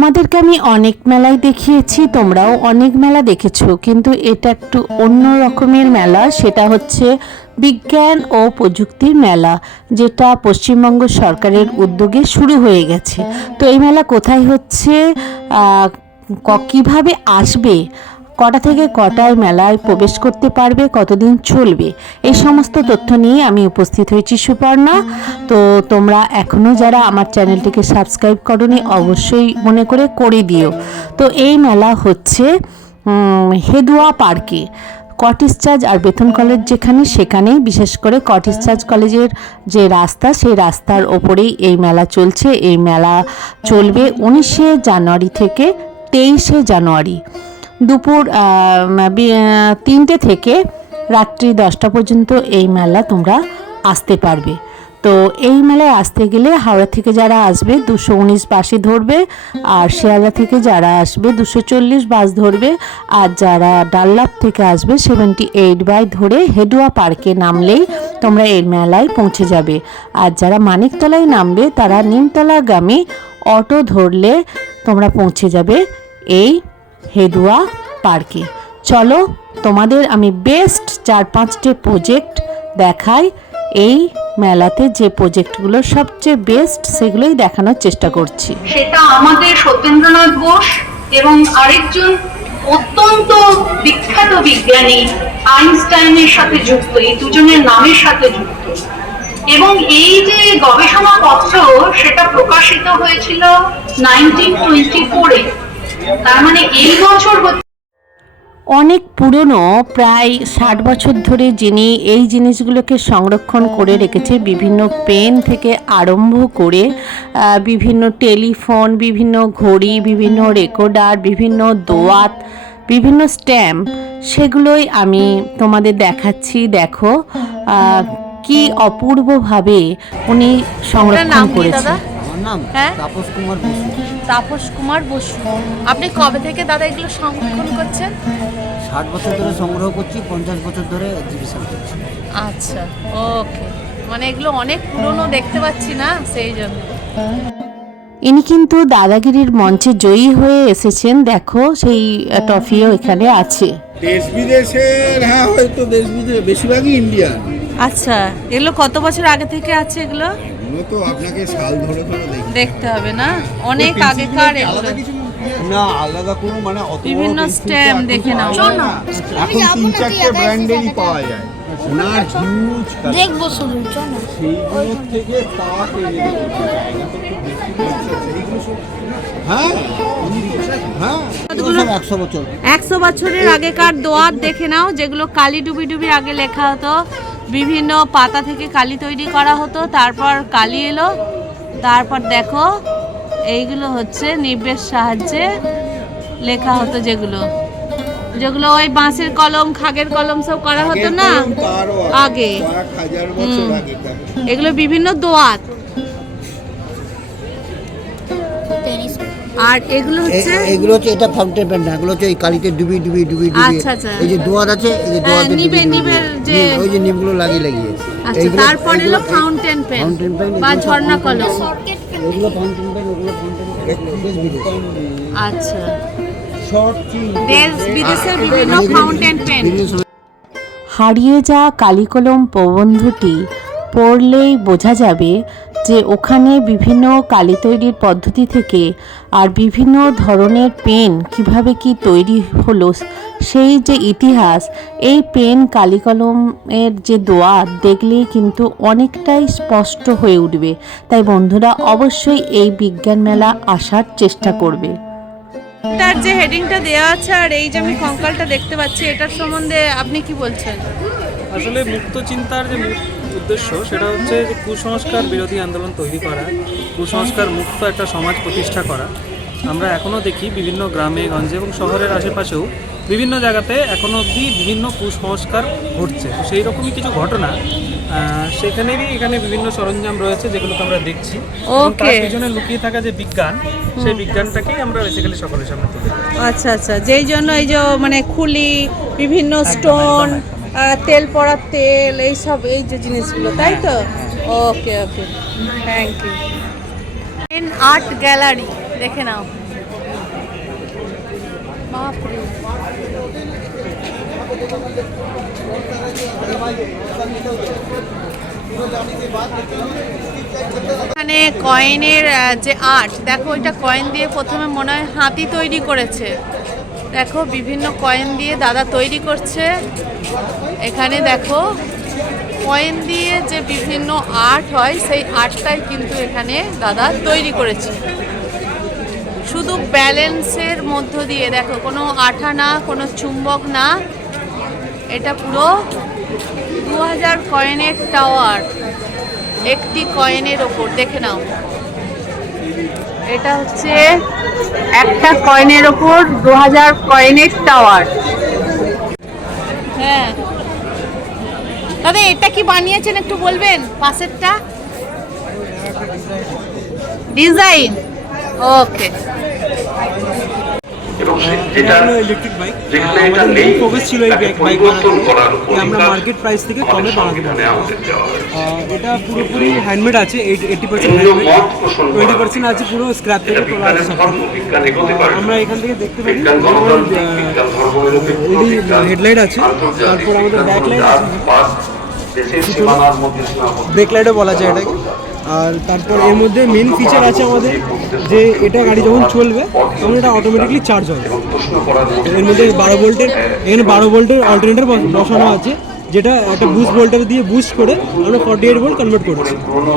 তোমাদেরকে আমি অনেক মেলাই দেখিয়েছি, তোমরাও অনেক মেলা দেখেছো, কিন্তু এটা একটু অন্য রকমের মেলা। সেটা হচ্ছে বিজ্ঞান ও প্রযুক্তির মেলা, যেটা পশ্চিমবঙ্গ সরকারের উদ্যোগে শুরু হয়ে গেছে। তো এই মেলা কোথায় হচ্ছে, কিভাবে আসবে, কটা থেকে কটায় মেলায় প্রবেশ করতে পারবে, কতদিন চলবে, এই সমস্ত তথ্য নিয়ে আমি উপস্থিত হয়েছি সুপর্ণা। তো তোমরা এখনও যারা আমার চ্যানেলটিকে সাবস্ক্রাইব করোনি অবশ্যই মনে করে দিও। তো এই মেলা হচ্ছে হেদুয়া পার্কে। কটেজ চার্চ আর বেতন কলেজ যেখানে, সেখানেই, বিশেষ করে কটেজ চার্চ কলেজের যে রাস্তা, সেই রাস্তার ওপরেই এই মেলা চলছে। এই মেলা চলবে 19শে জানুয়ারি থেকে 23শে জানুয়ারি দুপুর 3টে থেকে রাত্রি 10টা পর্যন্ত এই মেলা তোমরা আসতে পারবে। তো এই মেলায় আসতে গেলে হাওড়া থেকে যারা আসবে 219 বাসে ধরবে, আর শিয়ালদা থেকে যারা আসবে 240 বাস ধরবে, আর যারা ডানলপ থেকে আসবে 78 বাই ধরে হেদুয়া পার্কে নামলেই তোমরা এই মেলায় পৌঁছে যাবে। আর যারা মানিকতলায় নামবে তারা নিমতলাগামী অটো ধরলে তোমরা পৌঁছে যাবে এই হেদুয়া পার্কে। চলো তোমাদের আমি বেস্ট 4-5টে প্রজেক্ট দেখাই। এই মেলাতে যে প্রজেক্টগুলো সবচেয়ে বেস্ট সেগুলোই দেখানোর চেষ্টা করছি। সেটা আমাদের সত্যেন্দ্রনাথ বোস এবং আরেকজন অত্যন্ত বিখ্যাত বিজ্ঞানী আইনস্টাইনের সাথে যুক্ত, এই দুজনের নামের সাথে যুক্ত। এবং এই যে গবেষণা পত্র, সেটা প্রকাশিত হয়েছিল 1924-এ। তার মানে এই বছর অনেক পুরনো, প্রায় 60 বছর ধরে যিনি এই জিনিসগুলোকে সংরক্ষণ করে রেখেছে, বিভিন্ন পেন থেকে আরম্ভ করে বিভিন্ন টেলিফোন, বিভিন্ন ঘড়ি, বিভিন্ন রেকর্ডার, বিভিন্ন দোয়াত, বিভিন্ন স্ট্যাম্প, সেগুলোই আমি তোমাদের দেখাচ্ছি। দেখো কি অপূর্বভাবে উনি সংরক্ষণ করেছেন। হ্যাঁ, তাপস কুমার বসু। আপনি কবে থেকে দাদা এগুলো সংরক্ষণ করছেন? 60 বছর ধরে সংগ্রহ করছি, 50 বছর ধরে এক্সিবিশন করছি। আচ্ছা, ওকে। মানে এগুলো অনেক পুরনো দেখতে পাচ্ছি না, সেই জন্য। ইনি কিন্তু দাদাগিরির মঞ্চে জয়ী হয়ে এসেছেন, দেখো সেই ট্রফিও এখানে আছে। দেশ বিদেশের, হ্যাঁ হয়তো দেশ বিদেশে, বেশিরভাগই ইন্ডিয়ান। আচ্ছা, এগুলো কত বছর আগে থেকে আছে এগুলো? এগুলো তো আপনাকে সাল ধরে ধরে দেখতে হবে না, অনেক আগেকার এগুলো। না আলাদা কোনো মানে বিভিন্ন স্ট্যাম্প দেখে নাও। এখন 3-4টে ব্র্যান্ডেরই পাওয়া যায়। ওনার হিউজ দেখবো শুধু, চলো সেইগুলো থেকে পাওয়া হ্যাঁ হ্যাঁ 100 বছর 100 বছরের আগেকার দোয়াত দেখে নাও, যেগুলো কালি ডুবি আগে লেখা হতো। বিভিন্ন পাতা থেকে কালি তৈরি করা হতো, তারপর কালি এলো, তারপর দেখো এইগুলো হচ্ছে নিবেশ সাহায্যে লেখা হতো, যেগুলো ওই বাঁশের কলম, খাগের কলম সব করা হতো না আগে। এগুলো বিভিন্ন দোয়াত। আর এগুলো হচ্ছে এটা ফাউন্টেন পেন না, এগুলো হচ্ছে এই কালিতে ডুবি। আচ্ছা আচ্ছা, এই যে দোয়াত আছে, এই যে দোয়াতে নিবের যে ওই যে নিমগুলো লাগিয়ে। আচ্ছা, তারপর এলো ফাউন্টেন পেন বা ঝর্ণা কলম। এগুলো ফাউন্টেন পেন, ওগুলো ফাউন্টেন পেন। আচ্ছা, দেশ বিদেশের বিভিন্ন ফাউন্টেন পেন। হারিয়ে যাওয়া কালিকলম প্রবন্ধটি পড়লেই বোঝা যাবে যে ওখানে বিভিন্ন কালি তৈরির পদ্ধতি থেকে আর বিভিন্ন ধরনের পেন কিভাবে কি তৈরি হলো, সেই যে ইতিহাস, এই পেন কালিকলমের যে দোয়াত দেখলেই কিন্তু অনেকটাই স্পষ্ট হয়ে উঠবে। তাই বন্ধুরা অবশ্যই এই বিজ্ঞান মেলা আসার চেষ্টা করবে। তার যে হেডিংটা দেওয়া আছে আর এই যে আমি কঙ্কালটা দেখতে পাচ্ছি, এটার সম্বন্ধে আপনি কি বলছেন? আসলে মুক্ত চিন্তার যে উদ্দেশ্য, সেটা হচ্ছে যে কুসংস্কার বিরোধী আন্দোলন তৈরি করা, কুসংস্কার মুক্ত একটা সমাজ প্রতিষ্ঠা করা। আমরা এখনও দেখি বিভিন্ন গ্রামে গঞ্জে এবং শহরের আশেপাশেও বিভিন্ন জায়গাতে এখনও অবধি বিভিন্ন কুসংস্কার ঘটছে। তো সেই রকমই কিছু ঘটনা সেখানেরই এখানে বিভিন্ন সরঞ্জাম রয়েছে, যেগুলোকে আমরা দেখছি। তার পিছনে লুকিয়ে থাকা যে বিজ্ঞান, সেই বিজ্ঞানটাকেই আমরা বেসিক্যালি সকলের সামনে তুলে ধরি। আচ্ছা আচ্ছা, যেই জন্য এই যে মানে খুলি, বিভিন্ন স্টোন, তেল পড়ার তেল, এইসব এই যে জিনিসগুলো, তাই তো? ওকে, থ্যাংক ইউ। আর্ট গ্যালারি দেখে নাও। বাপরে। এখানে কয়েনের যে আর্ট দেখো, এটা কয়েন দিয়ে প্রথমে মনে হয় হাতি তৈরি করেছে। দেখো বিভিন্ন কয়েন দিয়ে দাদা তৈরি করছে। এখানে দেখো কয়েন দিয়ে যে বিভিন্ন আর্ট হয় সেই আর্টটাই কিন্তু এখানে দাদা তৈরি করেছে। শুধু ব্যালেন্সের মধ্য দিয়ে, দেখো কোনো আঠা না, কোনো চুম্বক না, এটা পুরো 2000 কয়েনের টাওয়ার। একটি কয়েনের ওপর দেখে নাও, এটা হচ্ছে একটা কয়েনের ওপর 2000 কয়েনের টাওয়ার। হ্যাঁ দাদা, এটা কি বানিয়েছেন একটু বলবেন? পাশেরটা ডিজাইন। ওকে। এবং যেটা ইলেকট্রিক বাইক, যেখানে এটা নেই ফোকাস ছিল এই বাইক পরিবর্তন করার আমরা মার্কেট প্রাইস থেকে কমে বানাতে পারি। এটা পুরোপুরি হ্যান্ডমেড আছে, 80% হ্যান্ডমেড, 20% আছে পুরো স্ক্র্যাপ থেকে করা আছে সব। আমরা এখান থেকে দেখতে পারি হেডলাইট আছে, তারপর আমাদের ব্যাক লাইট আছে, ব্রেক লাইটও বলা যায় এটাকে। আর তারপর এর মধ্যে মেন ফিচার আছে আমাদের, যে এটা গাড়ি যখন চলবে তখন এটা অটোমেটিকলি চার্জ হবে। এর মধ্যে 12 ভোল্টের, এখানে 12 ভোল্টের অল্টারনেটর বসানো আছে, যেটা একটা বুস্ট ভোল্টেজ দিয়ে বুস্ট করে আমরা 48 ভোল্ট কনভার্ট করছি।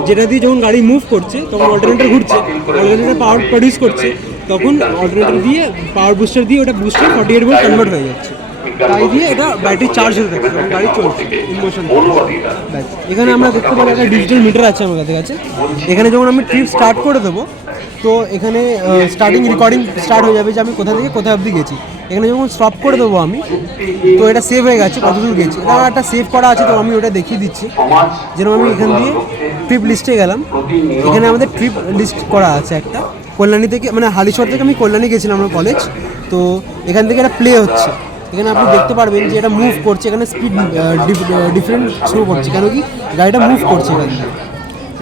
যেটা দিয়ে যখন গাড়ি মুভ করছে তখন অল্টারনেটর ঘুরছে, অল্টারনেটর পাওয়ার প্রডিউস করছে, তখন অল্টারনেটর দিয়ে পাওয়ার বুস্টার দিয়ে ওটা বুস্টে 48 ভোল্ট কনভার্ট হয়ে যাচ্ছে। তাই দিয়ে এটা ব্যাটারি চার্জ হতে থাকে, গাড়ি চলছে ইমোশন। এখানে আমরা দেখতে পারি একটা ডিজিটাল মিটার আছে আমাদের কাছে। এখানে যখন আমি ট্রিপ স্টার্ট করে দেবো, তো এখানে স্টার্টিং রেকর্ডিং স্টার্ট হয়ে যাবে যে আমি কোথা থেকে কোথায় অবধি গেছি। এখানে যখন স্টপ করে দেবো আমি, তো এটা সেভ হয়ে গেছে কতদূর গেছি। এটা একটা সেভ করা আছে, তো আমি ওটা দেখিয়ে দিচ্ছি। যেরকম আমি এখান দিয়ে ট্রিপ লিস্টে গেলাম, এখানে আমাদের ট্রিপ লিস্ট করা আছে একটা। কল্যাণী থেকে, মানে হালিশহর থেকে আমি কল্যাণী গেছিলাম আমার কলেজ, তো এখান থেকে এটা প্লে হচ্ছে। এখানে আপনি দেখতে পারবেন যে এটা মুভ করছে, এখানে স্পিড ডিফারেন্ট শো করছে, কেন কি গাড়িটা মুভ করছে। এখান থেকে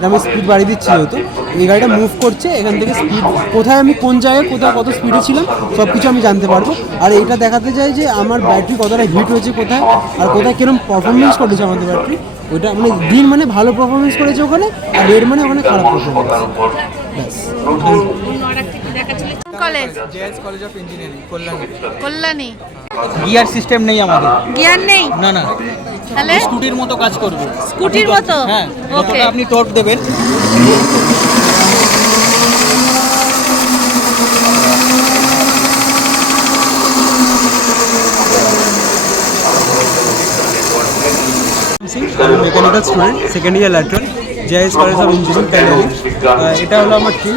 আমি স্পিড বাড়িয়ে দিচ্ছি, যেহেতু এই গাড়িটা মুভ করছে, এখান থেকে স্পিড কোথায় আমি কোন জায়গায় কোথায় কত স্পিডে ছিলাম সব কিছু আমি জানতে পারবো। আর এইটা দেখাতে চাই যে আমার ব্যাটারি কতটা হিট হয়েছে কোথায়, আর কোথায় কিরকম পারফরমেন্স করেছে আমাদের ব্যাটারি। ওইটা মানে দিন মানে ভালো পারফরমেন্স করেছে ওখানে, আর রেড মানে ওখানে খারাপ পারফরমেন্স। ব্যাস। College JS college of engineering Kalyani. Kalyani. Gear system নেই আমাদের, গিয়ার নেই? না না, তাহলে স্কুটির মতো কাজ করবে। স্কুটির মতো? হ্যাঁ, ওকে। আপনি টর্ক দেবেন। Mechanical student, second year lateral, JS college of engineering Kalyani. এটা হলো আমার টিম।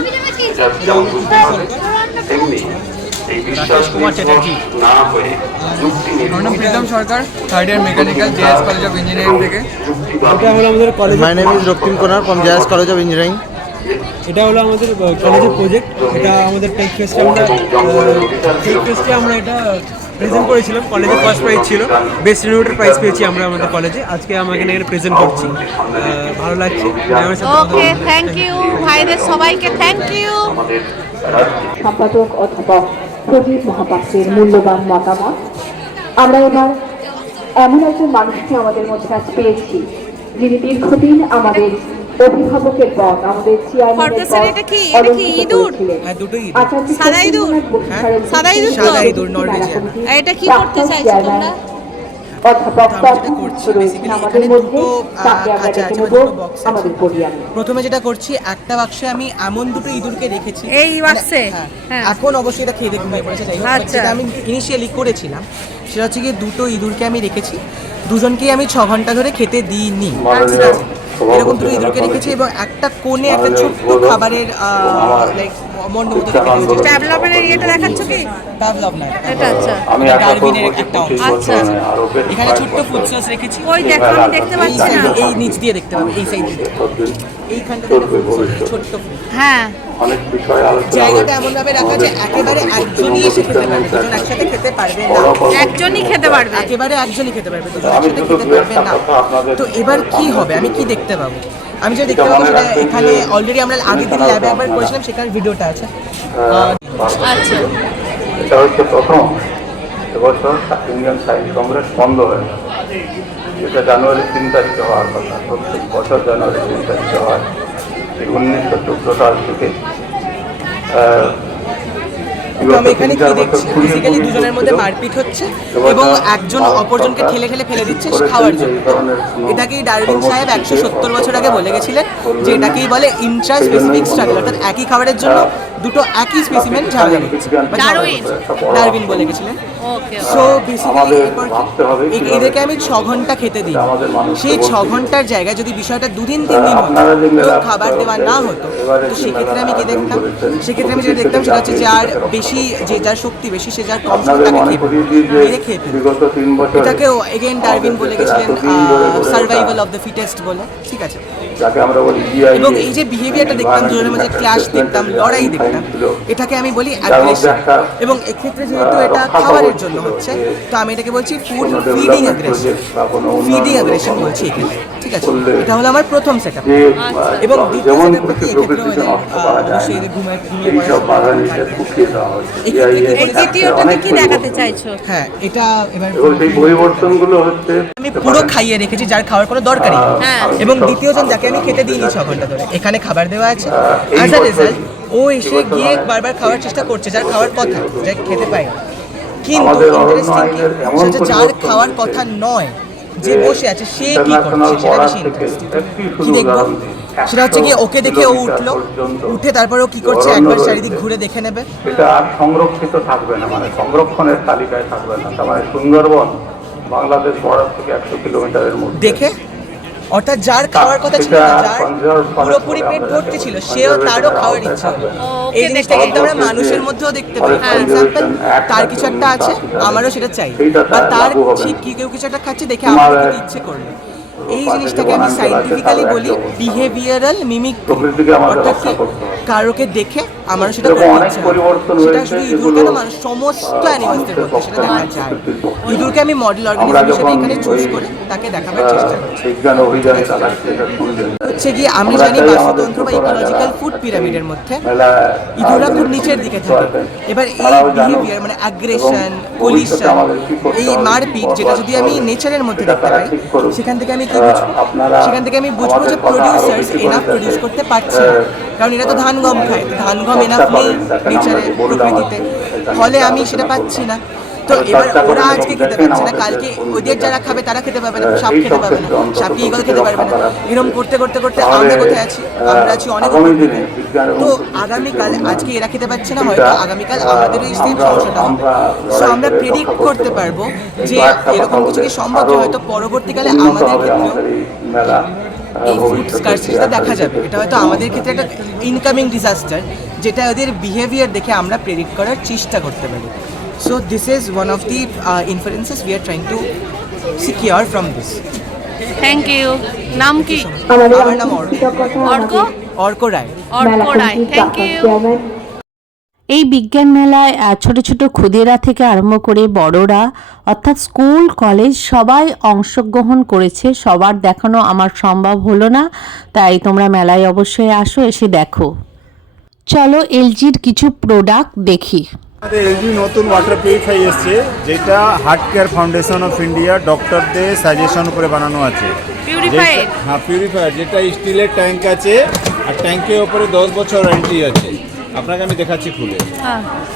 রাজকুমার চ্যাটার্জি না হয়ে আমার নাম Pritam Sarkar, third year mechanical, JS college of engineering থেকে। এটা হলো আমাদের কলেজ। My name is Raktim Konar from JS college of engineering. এটা হলো আমাদের কলেজের প্রজেক্ট। এটা আমাদের টেক ফেস্টে আমরা এটা প্রেজেন্ট করেছিলাম। কলেজে ফার্স্ট প্রাইজ ছিল, বেস্ট ইনোভেটর প্রাইজ পেয়েছি আমরা আমাদের কলেজে। আজকে আমাকে এখানে প্রেজেন্ট করছি, ভালো লাগছে। ওকে, থ্যাংক ইউ ভাইদের সবাইকে, থ্যাংক ইউ। সম্পাদক অধ্যাপক প্রদীপ মহাপাত্রের মূল্যবান মতামত। আমরা এবার এমন একজন মানুষকে আমাদের মধ্যে আজ পেয়েছি, যিনি দীর্ঘদিন আমাদের অভিভাবকের পদ, আমাদের চেয়ারম্যানের পদ অলঙ্কৃত করেছিলেন। সাদা ইঁদুর? সাদা ইঁদুর তো? এটা কি করতে চাইছো তোমরা? অধ্যাপক রয়েছেন আমাদের মধ্যে, তাকে আমরা দেখে নেব আমাদের পরিবারে। প্রথমে যেটা করছি, একটা বাক্সে আমি এমন দুটো ইঁদুরকে রেখেছি। এই বাক্সে? হ্যাঁ। এখন অবশ্যই এটা খেয়ে দেখে পড়েছে, যাই হোক। যেটা আমি ইনিশিয়ালি করেছিলাম সেটা হচ্ছে গিয়ে দুটো ইঁদুরকে আমি রেখেছি, দুজনকেই আমি 6 ঘন্টা ধরে খেতে দিইনি। এরকম দুটো ইঁদুরকে রেখেছি, এবং একটা কোণে একটা ছোট্ট খাবারের লাইক মন্ড মতো রেখেছি। ডেভেলপমেন্টের ইয়েটা দেখাচ্ছ কি? পাভলভ না, এটা আচ্ছা, ডারউইনের একটা অংশ। আচ্ছা, এখানে ছোট্ট ফুড সোর্স রেখেছি। ওই দেখো, আমি দেখতে পাচ্ছি না। এই নিচ দিয়ে দেখতে পাবে, এই সাইড দিয়ে এইখানটা ছোট্ট ফুড। হ্যাঁ, জায়গাটা এমন ভাবে রাখা যে একেবারে একজনই এসে খেতে পারবে, দুজন একসাথে খেতে পারবে না। একজনই খেতে পারবে? একেবারে একজনই খেতে পারবে, দুজন একসাথে খেতে পারবে না। তো এবার কি হবে, আমি কি দেখতে পাবো? আমি যেটা দেখতে পাবো সেটা এখানে অলরেডি আমরা আগের দিন ল্যাবে একবার করেছিলাম, সেখানে ভিডিওটা আছে। আচ্ছা, এটা হচ্ছে প্রথম এবছর ইন্ডিয়ান সায়েন্স কংগ্রেস বন্ধ হয়ে গেল। এটা জানুয়ারি 3 তারিখে হওয়ার কথা, প্রত্যেক বছর জানুয়ারি 3 তারিখে হয়। এই 1914 সাল থেকে আমি এখানে কি দেখছি, বেসিক্যালি দুজনের মধ্যে মারপিট হচ্ছে এবং একজন অপরজনকে ঠেলে ঠেলে ফেলে দিচ্ছে খাওয়ার জন্য। এটাকেই ডারউইন সাহেব 170 বছর আগে বলে গেছিলেন যে এটাকেই বলে ইন্ট্রা স্পেসিফিক স্ট্রাগল, অর্থাৎ একই খাবারের জন্য দুটো একই স্পেসিমেন ঝামেলা হচ্ছে। ডারউইন বলে গেছিলেন। সো বেসিক্যালি এদেরকে আমি 6 ঘন্টা খেতে দিই, সেই 6 ঘন্টার জায়গায় যদি বিষয়টা 2-3 দিন হতো এবং খাবার দেওয়া না হতো, তো সেক্ষেত্রে আমি কি দেখতাম, সেক্ষেত্রে আমি যেটা দেখতাম সেটা হচ্ছে যার বেশি, যে যার শক্তি বেশি, সে যার কম শক্তি তাকে খেয়ে ফেলতো। এটাকেও এগেন ডারউইন বলে গেছিলেন সার্ভাইভাল অফ দ্য ফিটেস্ট বলে, ঠিক আছে। এবং এই যে বিহেভিয়ারটা দেখতাম, দুজনের মধ্যে ক্ল্যাশ দেখতাম, লড়াই দেখতাম, এটাকে আমি বলি অ্যাগ্রেশন। এবং এক্ষেত্রে যেহেতু এটা খাবারের জন্য হচ্ছে, তো আমি এটাকে বলছি food feeding aggression, feeding aggression বলছি এক্ষেত্রে, ঠিক আছে। এটা হলো আমার প্রথম সেট আপ। এবং দ্বিতীয় সেট আপটা কি, এক্ষেত্রে অবশ্যই ঘুমিয়ে দ্বিতীয়টাতে কি দেখাতে চাইছো? হ্যাঁ, এটা এবার পরিবর্তনগুলো হচ্ছে আমি পুরো খাইয়ে রেখেছি যার খাওয়ার কোনো দরকারই নেই। এবং দ্বিতীয়জন যাকে আমি খেতে দিইনি 6 ঘন্টা ধরে, এখানে খাবার দেওয়া আছে, অ্যাজ আ রেজাল্ট ও এসে গিয়ে বারবার খাওয়ার চেষ্টা করছে যার খাওয়ার কথা, যা খেতে পায়। কিন্তু ইন্টারেস্টিং কি, সেটা যার খাওয়ার কথা নয়, যে বসে আছে সে কি করছে সেটা বেশি ইন্টারেস্টিং। কি দেখবো সেটা হচ্ছে কি, ওকে দেখে ও উঠলো, উঠে তারপর ও কি করছে একবার চারিদিক ঘুরে দেখে নেবে। এটা আর সংরক্ষিত থাকবে না, মানে সংরক্ষণের তালিকায় থাকবে না। তার মানে সুন্দরবন বাংলাদেশ বর্ডার থেকে 100 কিলোমিটারের মধ্যে দেখে, অর্থাৎ যার খাওয়ার কথা ছিল না, যার পুরোপুরি পেট ভর্তি ছিল, সেও তারও খাওয়ার ইচ্ছা হলো। এই জিনিসটা কিন্তু আমরা মানুষের মধ্যেও দেখতে পাই। ফর এক্সাম্পল, তার কিছু একটা আছে, আমারও সেটা চাই, বা তার ঠিক কি কেউ কিছু একটা খাচ্ছে দেখে আমারও খেতে ইচ্ছে করলো। এই জিনিসটাকে আমি সাইন্টিফিক্যালি বলি বিহেভিয়ারাল মিমিক্রি, অর্থাৎ কি কারোকে দেখে আমারও সেটা করতে ইচ্ছে হয়। সেটা শুধু ইঁদুর কেন, মানুষ সমস্ত অ্যানিমালসদের মধ্যে সেটা দেখা যায়। ইঁদুরকে আমি মডেল অর্গানিজম হিসেবে এখানে চুজ করে তাকে দেখাবার চেষ্টা করছি। হচ্ছে গিয়ে আমরা জানি বাস্তুতন্ত্র বা ইকোলজিক্যাল ফুড পিরামিডের মধ্যে ইঁদুররা খুব নিচের দিকে থাকে। এবার এই বিহেভিয়ার মানে অ্যাগ্রেশন, কোলিশন, এই মারপিট, যেটা যদি আমি নেচারের মধ্যে দেখতে পাই, সেখান থেকে আমি কি বুঝবো, সেখান থেকে আমি বুঝবো যে প্রডিউসার্স এনাফ প্রডিউস করতে পারছে না, কারণ এরা তো ধান গম খায়, ধান গম এনাফ নেই নেচারে, প্রকৃতিতে, ফলে আমি সেটা পাচ্ছি না। তো এবার ওরা আজকে খেতে পারছে না, কালকে ওদের যারা খাবে তারা খেতে পাবে না, সাপ খেতে পাবে না, সাপকে ইগল খেতে পারবে না। এরকম করতে করতে করতে আমরা কোথায় আছি, আমরা আছি অনেক উপর দিকে। তো আগামীকাল, আজকে এরা খেতে পাচ্ছে না, হয়তো আগামীকাল আমাদের এই সেম সমস্যাটা হবে। সো আমরা প্রেডিক্ট করতে পারবো যে এরকম কিছু কি সম্ভব, যে হয়তো পরবর্তীকালে আমাদের ক্ষেত্রেও এই ফুড স্কারসিটিটা দেখা যাবে। এটা হয়তো আমাদের ক্ষেত্রে একটা ইনকামিং ডিজাস্টার, যেটা ওদের বিহেভিয়ার দেখে আমরা প্রেডিক্ট করার চেষ্টা করতে পারি। So this is one of the inferences we are trying to secure from this. Thank you. নাম কি? আমার নাম অর্ক রায়। Thank you. এই বিজ্ঞান মেলায় ছোট ছোট ক্ষুদেরা থেকে আরম্ভ করে বড়রা, অর্থাৎ স্কুল কলেজ সবাই অংশগ্রহণ করেছে। সবার দেখানো আমার সম্ভব হলো না, তাই তোমরা মেলায় অবশ্যই আসো, এসে দেখো। চলো এলজির কিছু প্রোডাক্ট দেখি। আমাদের এলজি নতুন ওয়াটার পিউরিফাই এসছে, যেটা heart care foundation of India ডক্টরদের সাজেশন করে বানানো আছে। হ্যাঁ, পিউরিফায়ার, যেটা স্টিলের ট্যাঙ্ক আছে, আর ট্যাঙ্কের ওপরে 10 বছর ওয়ারেন্টি আছে। আপনাকে আমি দেখাচ্ছি খুলে।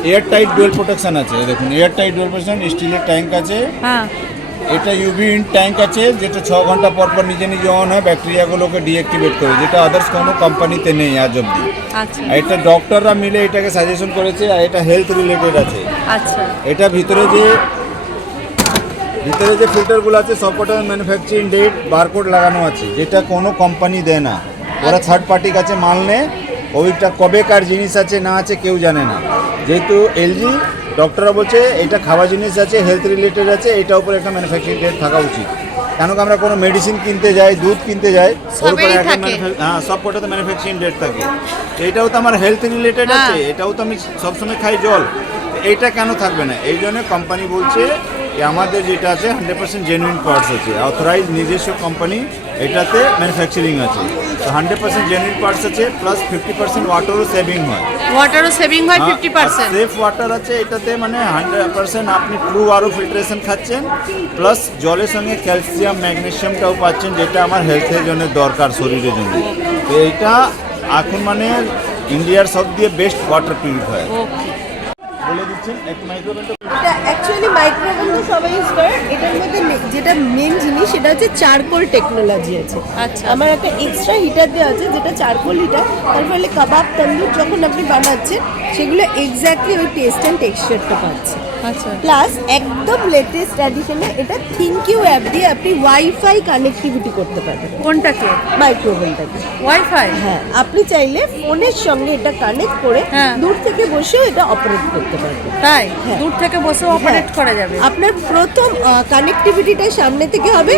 এয়ার টাইট ডুয়েল প্রোটেকশন আছে, দেখুন এয়ার টাইট ডুয়েল প্রোটেকশন, স্টিলের ট্যাঙ্ক আছে। এটা ইউভি ইন ট্যাঙ্ক আছে, যেটা 6 ঘন্টা পর পর নিজে নিজে অন হয়, ব্যাকটেরিয়াগুলোকে ডিঅ্যাক্টিভেট করে, যেটা আদার্স কোনো কোম্পানিতে নেই আজ অব্দি। আর এটা ডক্টররা মিলে এটাকে সাজেশন করেছে, আর এটা হেলথ রিলেটেড আছে। এটা ভিতরে যে ফিল্টারগুলো আছে সবকটার ম্যানুফ্যাকচারিং ডেট বারকোড লাগানো আছে, যেটা কোনো কোম্পানি দেয় না। ওরা থার্ড পার্টির কাছে মাল নেয়, ওইটা কবেকার জিনিস আছে না আছে কেউ জানে না। যেহেতু এলজি ডক্টররা বলছে এটা খাওয়া জিনিস আছে, হেলথ রিলেটেড আছে, এটার উপরে একটা ম্যানুফ্যাকচারিং ডেট থাকা উচিত। কেন আমরা কোনো মেডিসিন কিনতে যাই, দুধ কিনতে যাই, ওর উপরে একটা সব কটাতে ম্যানুফ্যাকচারিং ডেট থাকে। এটাও তো আমার হেলথ রিলেটেড আছে, এটাও তো আমি সবসময় খাই জল, এইটা কেন থাকবে না? এই জন্য কোম্পানি বলছে যে আমাদের যেটা আছে 100% জেনুইন পার্টস আছে, অথরাইজ নিজস্ব কোম্পানি এটাতে ম্যানুফ্যাকচারিং আছে। তো 100% জেনুইন পার্টস আছে, প্লাস 50% ওয়াটারও সেভিং হয়। ওয়াটারও সেভিং হয় 50%। সেফ ওয়াটার আছে এটাতে, মানে 100% আপনি ট্রু আরও ফিল্ট্রেশন খাচ্ছেন, প্লাস জলের সঙ্গে ক্যালসিয়াম ম্যাগনেসিয়ামটাও পাচ্ছেন, যেটা আমার হেলথের জন্য দরকার, শরীরের জন্য। তো এইটা এখন মানে ইন্ডিয়ার সব দিয়ে বেস্ট ওয়াটার পিউরিফায়ার। বলে দিচ্ছেন এক মাইক্রোওভেনটা, এটা অ্যাকচুয়ালি মাইক্রোওভেন তো সবাই ইউজ করে। এটার মধ্যে যেটা মেন জিনিস সেটা হচ্ছে চারকোল টেকনোলজি আছে। আচ্ছা, আমার একটা এক্সট্রা হিটার দেওয়া আছে যেটা চারকোল হিটার, তার ফলে কাবাব তন্দুর যখন আপনি বানাচ্ছেন সেগুলো এক্স্যাক্টলি ওই টেস্ট অ্যান্ড টেক্সচারটা পাচ্ছে। আচ্ছা, প্লাস একদম লেটেস্ট অ্যাডিশনে এটা থিঙ্কিউ অ্যাপ দিয়ে আপনি ওয়াইফাই কানেক্টিভিটি করতে পারবেন। কোনটাকে? মাইক্রোওভেনটাকে ওয়াইফাই। হ্যাঁ, আপনি চাইলে ফোনের সঙ্গে এটা কানেক্ট করে দূর থেকে বসেও এটা অপারেট করতে পারবেন। তাই? দূর থেকে বসে অপারেট করা যাবে? আপনার প্রথম কানেক্টিভিটিটা সামনে থেকে হবে,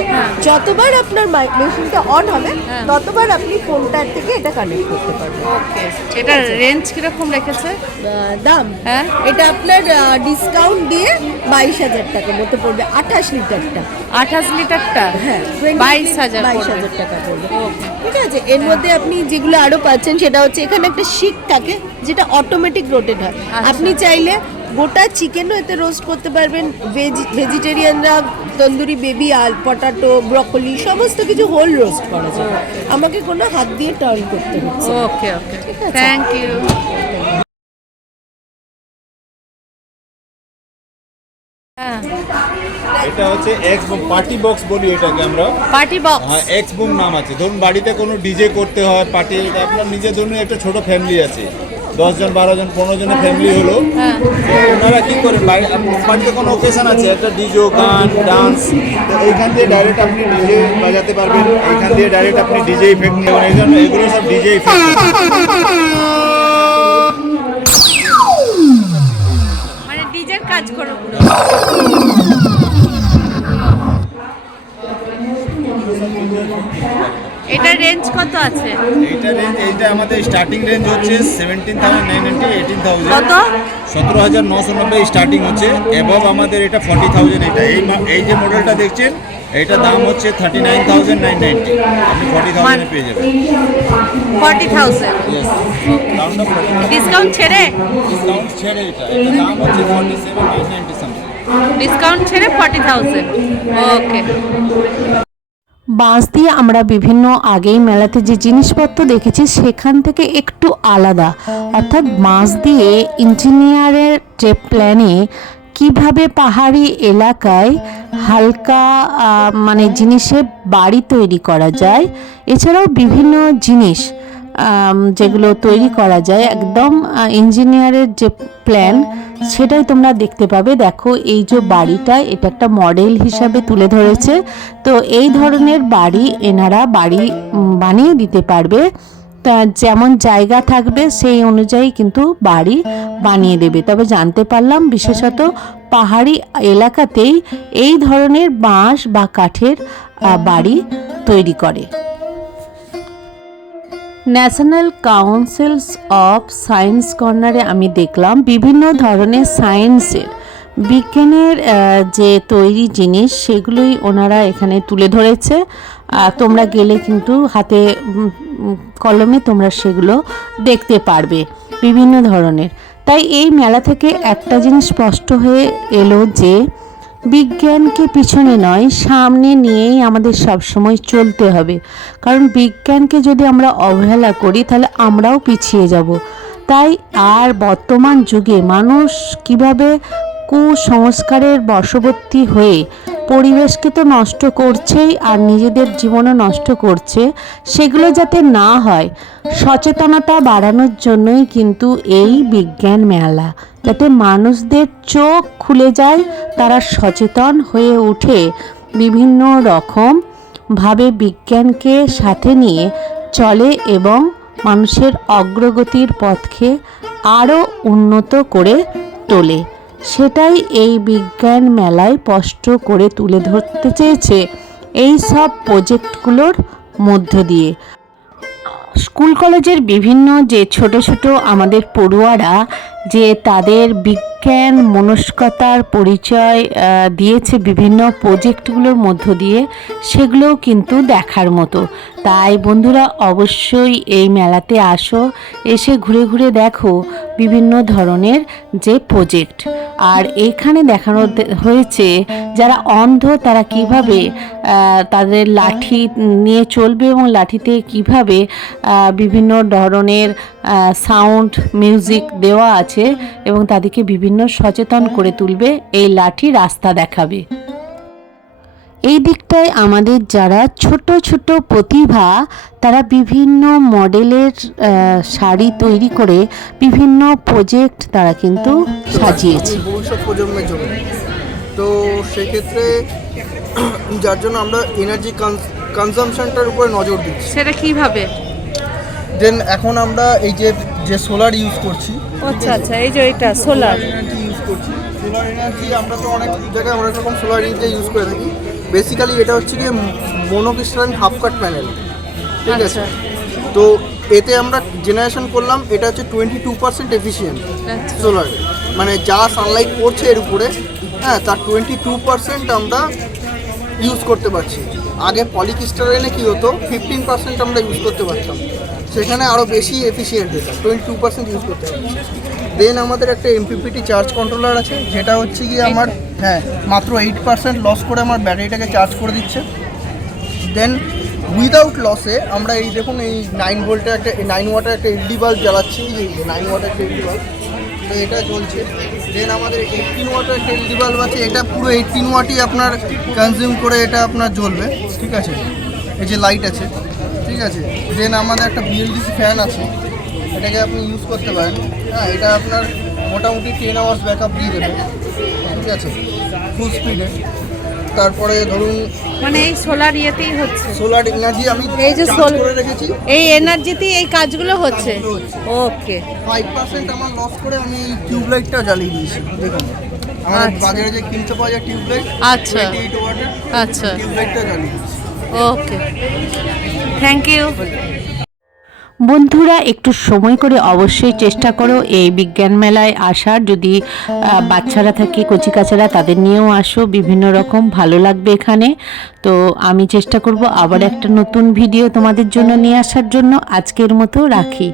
যতবার আপনার মেশিনটা অন হবে ততবার আপনি ফোনটার থেকে এটা কানেক্ট করতে পারবেন। ওকে, এটা রেঞ্জ কিরকম রেখেছে? দাম? হ্যাঁ, এটা আপনার ডিসকাউন্ট দিয়ে 22,000 টাকা মতো পড়বে। 28 লিটারটা। 28 লিটারটা? হ্যাঁ, 22,000 টাকা পড়বে। ঠিক আছে, এর মধ্যে আপনি যেগুলো আরো পাচ্ছেন সেটা হচ্ছে এখানে একটা শিক থাকে যেটা অটোমেটিক রোটেট হয়। আপনি চাইলে গোটা চিকেনও এতে রোস্ট করতে পারবেন। ভেজিটেরিয়ানরা তন্দুরি বেবি পটাটো ব্রকলি সমস্ত কিছু হোল রোস্ট করা যায়, আমাকে কোনো হাত দিয়ে টার্ন করতে হচ্ছে। ওকে ওকে, থ্যাংক ইউ। এটা হচ্ছে এক্স বুম পার্টি বক্স বলি এটাকে আমরা। Party box? হ্যাঁ, এক্স বুম নাম আছে। ধরুন বাড়িতে কোনো ডিজে করতে হয়, পার্টি, আপনার নিজের ধরুন একটা ছোট ফ্যামিলি আছে, 10 জন 12 জন 15 জনের ফ্যামিলি হলো, ওনারা কি করে বাড়িতে কোনো ওকেশন আছে, একটা ডিজে গান ডান্স, তো এইখান দিয়ে ডাইরেক্ট আপনি ডিজে বাজাতে পারবেন, এইখান দিয়ে ডাইরেক্ট আপনি ডিজে ইফেক্ট নেবেন। এই জন্য এগুলো সব ডিজে ইফেক্ট। মানে ডিজের কাজ করো পুরো। এটার রেঞ্জ কত আছে? এইটা আমাদের স্টার্টিং রেঞ্জ হচ্ছে 17,990, 18,000। কত? 17,990 স্টার্টিং হচ্ছে। এবং আমাদের এটা 40,000। এটা এই যে মডেলটা দেখছেন এইটা দাম হচ্ছে 39,990। আপনি 40,000 পেয়ে যাবেন। 40,000? ডিসকাউন্ট ছেড়ে? ডিসকাউন্ট ছেড়ে এটা দাম হচ্ছে 47,990 সামথিং। ডিসকাউন্ট ছেড়ে 40,000। ওকে। বাঁশ দিয়ে আমরা বিভিন্ন আগেই মেলাতে যে জিনিসপত্র দেখেছি সেখান থেকে একটু আলাদা, অর্থাৎ বাঁশ দিয়ে ইঞ্জিনিয়ারের যে প্ল্যানে কিভাবে পাহাড়ি এলাকায় হালকা মানে জিনিসের বাড়ি তৈরি করা যায়, এছাড়াও বিভিন্ন জিনিস যেগুলো তৈরি করা যায়, একদম ইঞ্জিনিয়ারের যে প্ল্যান সেটাই তোমরা দেখতে পাবে। দেখো এই যে বাড়িটা, এটা একটা মডেল হিসাবে তুলে ধরেছে। তো এই ধরনের বাড়ি এনারা বাড়ি বানিয়ে দিতে পারবে, তা যেমন জায়গা থাকবে সেই অনুযায়ী কিন্তু বাড়ি বানিয়ে দেবে। তবে জানতে পারলাম বিশেষত পাহাড়ি এলাকাতেই এই ধরনের বাঁশ বা কাঠের বাড়ি তৈরি করে। ন্যাশনাল কাউন্সিলস অফ সায়েন্স কর্নারে আমি দেখলাম বিভিন্ন ধরনের সায়েন্সের বিজ্ঞানের যে তৈরি জিনিস সেগুলোই ওনারা এখানে তুলে ধরেছে। তোমরা গেলে কিন্তু হাতে কলমে তোমরা সেগুলো দেখতে পারবে বিভিন্ন ধরনের। তাই এই মেলা থেকে একটা জিনিস স্পষ্ট হয়ে এলো যে বিজ্ঞানকে পিছনে নয় সামনে নিয়েই আমাদের সবসময় চলতে হবে, কারণ বিজ্ঞানকে যদি আমরা অবহেলা করি তাহলে আমরাও পিছিয়ে যাব। তাই আর বর্তমান যুগে মানুষ কিভাবে কুসংস্কারের বশবর্তী হয়ে পরিবেশকে তো নষ্ট করছেই আর নিজেদের জীবনও নষ্ট করছে, সেগুলো যাতে না হয় সচেতনতা বাড়ানোর জন্যই কিন্তু এই বিজ্ঞান মেলা, যাতে মানুষদের চোখ খুলে যায়, তারা সচেতন হয়ে উঠে বিভিন্ন রকম ভাবে বিজ্ঞানকে সাথে নিয়ে চলে এবং মানুষের অগ্রগতির পথকে আরও উন্নত করে তোলে। সেটাই এই বিজ্ঞান মেলায় স্পষ্ট করে তুলে ধরতে চেয়েছে এই সব প্রজেক্টগুলোর মধ্য দিয়ে। স্কুল কলেজের বিভিন্ন যে ছোট ছোট আমাদের পড়ুয়ারা যে তাদের বিজ্ঞান মনস্কতার পরিচয় দিয়েছে বিভিন্ন প্রজেক্টগুলোর মধ্য দিয়ে, সেগুলোও কিন্তু দেখার মতো। তাই বন্ধুরা অবশ্যই এই মেলাতে আসো, এসে ঘুরে ঘুরে দেখো বিভিন্ন ধরনের যে প্রজেক্ট। আর এখানে দেখানো হয়েছে যারা অন্ধ তারা কিভাবে তাদের লাঠি নিয়ে চলবে এবং লাঠিতে কিভাবে বিভিন্ন ধরনের সাউন্ড মিউজিক দেওয়া আছে এবং তাদেরকে বিভিন্ন সচেতন করে তুলবে, এই লাঠি রাস্তা দেখাবে। এই দিকটায় আমাদের যারা ছোট ছোট প্রতিভা তারা বিভিন্ন মডেলের শাড়ি তৈরি করে বিভিন্ন প্রজেক্ট তারা কিন্তু সাজিয়েছে ভবিষ্যৎ প্রজন্মের জন্য। তো সেক্ষেত্রে যার জন্য আমরা এনার্জি কনজামশনটার উপরে নজর দিচ্ছি। সেটা কিভাবে? দেন এখন আমরা এই যে সোলার ইউজ করছি। আচ্ছা আচ্ছা, এই যে এটা সোলার এনার্জি ইউজ করছি। সোলার এনার্জি আমরা তো অনেক জায়গায় অনেক রকম সোলার এনার্জি ইউজ করে থাকি। বেসিক্যালি এটা হচ্ছে গিয়ে মোনোক্রিস্টালাইন হাফ কাট প্যানেল, ঠিক আছে? তো এতে আমরা জেনারেশন করলাম, এটা হচ্ছে 22% এফিসিয়েন্ট সোলারে, মানে যা সানলাইট পড়ছে এর উপরে, হ্যাঁ, তার 22% আমরা ইউজ করতে পারছি। আগে পলিক্রিস্টালাইনে কী হতো, 15% আমরা ইউজ করতে পারতাম, সেখানে আরও বেশি এফিসিয়েন্ট হতো, 22% ইউজ করতে পারছি। দেন আমাদের একটা এমপিপিটি চার্জ কন্ট্রোলার আছে, যেটা হচ্ছে গিয়ে আমার মাত্র 8% লস করে আমার ব্যাটারিটাকে চার্জ করে দিচ্ছে। দেন উইদাউট লসে আমরা এই দেখুন এই 9 ভোল্টের একটা 9 ওয়াটের একটা এলইডি বাল্ব জ্বালাচ্ছি, এই 9 ওয়াটের একটা এলইডি বাল্ব, তো এটা চলছে। দেন আমাদের 18 ওয়াটের একটা এলইডি বাল্ব আছে, এটা পুরো 18 ওয়াটই আপনার কনজিউম করে এটা আপনার জ্বলবে, ঠিক আছে? এই যে লাইট আছে, ঠিক আছে? দেন আমাদের একটা বিএলডিসি ফ্যান আছে, এটাকে আপনি ইউজ করতে পারেন, হ্যাঁ, এটা আপনার মোটামুটি 10 আওয়ার্স ব্যাকআপ দিয়ে দেবে, ঠিক আছে, ফুল স্পিডে। তারপরে ধরুন মানে এই সোলার ইয়েতেই হচ্ছে, সোলার এনার্জি আমি এই যে চার্জ করে রেখেছি, এই এনার্জিতেই এই কাজগুলো হচ্ছে। ওকে, 5% আমার লস করে আমি এই টিউবলাইটটা জ্বালিয়ে দিয়েছি। দেখুন আমাদের বাজারে যে কিনতে পাওয়া যায় টিউবলাইট, আচ্ছা 8 ওয়াটের, আচ্ছা, টিউবলাইটটা জ্বালিয়ে দিয়েছি। ওকে, থ্যাংক ইউ। বন্ধুরা একটু সময় করে অবশ্যই চেষ্টা করো এই বিজ্ঞান মেলায় আসার। যদি বাচ্চারা থাকে, কচিকাচারা, তাদের নিয়েও আসো, বিভিন্ন রকম ভালো লাগবে এখানে। তো আমি চেষ্টা করব আবার একটা নতুন ভিডিও তোমাদের জন্য নিয়ে আসার জন্য। আজকের মতো রাখি।